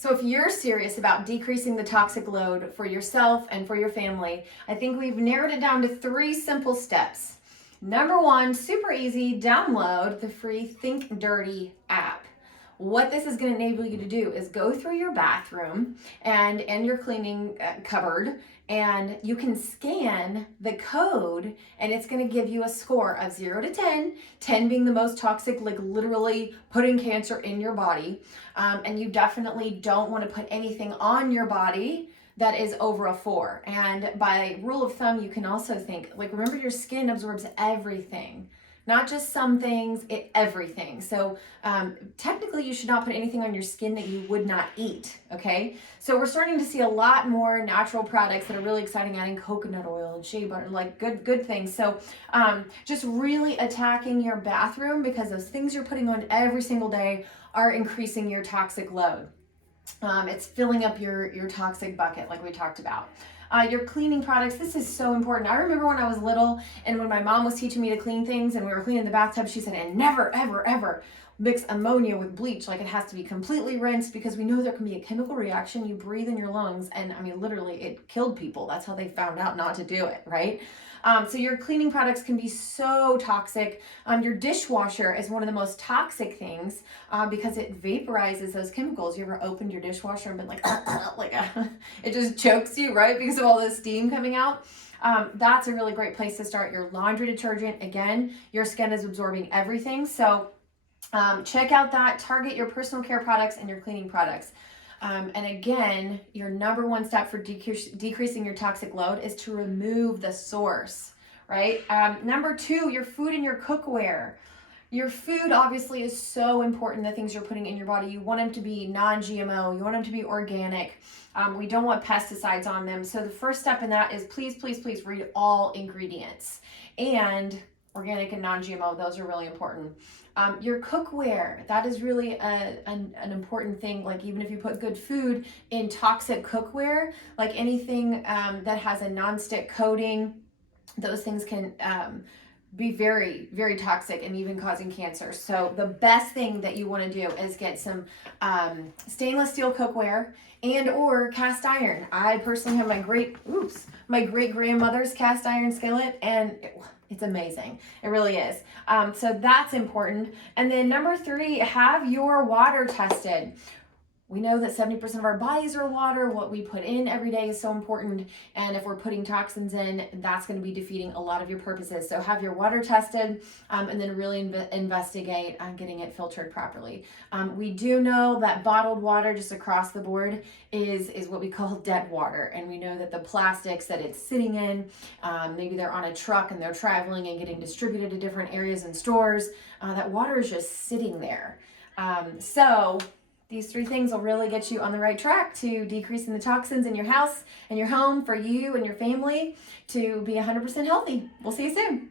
So if you're serious about decreasing the toxic load for yourself and for your family, I think we've narrowed it down to 3 simple steps. Number 1, super easy, download the free Think Dirty app. What this is going to enable you to do is go through your bathroom and your cleaning cupboard, and you can scan the code, and it's going to give you a score of 0 to 10, 10 being the most toxic, like literally putting cancer in your body. And you definitely don't want to put anything on your body that is over a 4. And by rule of thumb, you can also think, like, remember, your skin absorbs everything. Not just some things, everything. So technically you should not put anything on your skin that you would not eat, okay? So we're starting to see a lot more natural products that are really exciting, adding coconut oil and shea butter, like good things. So just really attacking your bathroom, because those things you're putting on every single day are increasing your toxic load. It's filling up your toxic bucket, like we talked about. Your cleaning products, this is so important. I remember when I was little and when my mom was teaching me to clean things and we were cleaning the bathtub, she said, and never, ever, ever mix ammonia with bleach. Like, it has to be completely rinsed, because we know there can be a chemical reaction. You breathe in your lungs, and I mean, literally, it killed people. That's how they found out not to do it, right? So your cleaning products can be so toxic. Your dishwasher is one of the most toxic things because it vaporizes those chemicals. You ever opened your dishwasher and been like, it just chokes you, right? Because of all the steam coming out. That's a really great place to start. Your laundry detergent, again, your skin is absorbing everything. So check out that. Target your personal care products and your cleaning products. And again, your number 1 step for decreasing your toxic load is to remove the source, right? Number 2, your food and your cookware. Your food obviously is so important, the things you're putting in your body. You want them to be non-GMO. You want them to be organic. We don't want pesticides on them. So the first step in that is please, please, please read all ingredients. And organic and non-GMO, those are really important. Your cookware, that is really an important thing. Like, even if you put good food in toxic cookware, like anything that has a non-stick coating, those things can be very, very toxic and even causing cancer. So the best thing that you want to do is get some stainless steel cookware and or cast iron. I personally have my great grandmother's cast iron skillet, and it's amazing. It really is. So that's important. And then number 3, have your water tested. We know that 70% of our bodies are water. What we put in every day is so important. And if we're putting toxins in, that's going to be defeating a lot of your purposes. So have your water tested, and then really investigate on getting it filtered properly. We do know that bottled water just across the board is what we call dead water. And we know that the plastics that it's sitting in, maybe they're on a truck and they're traveling and getting distributed to different areas and stores. That water is just sitting there. So these 3 things will really get you on the right track to decreasing the toxins in your house and your home for you and your family to be 100% healthy. We'll see you soon.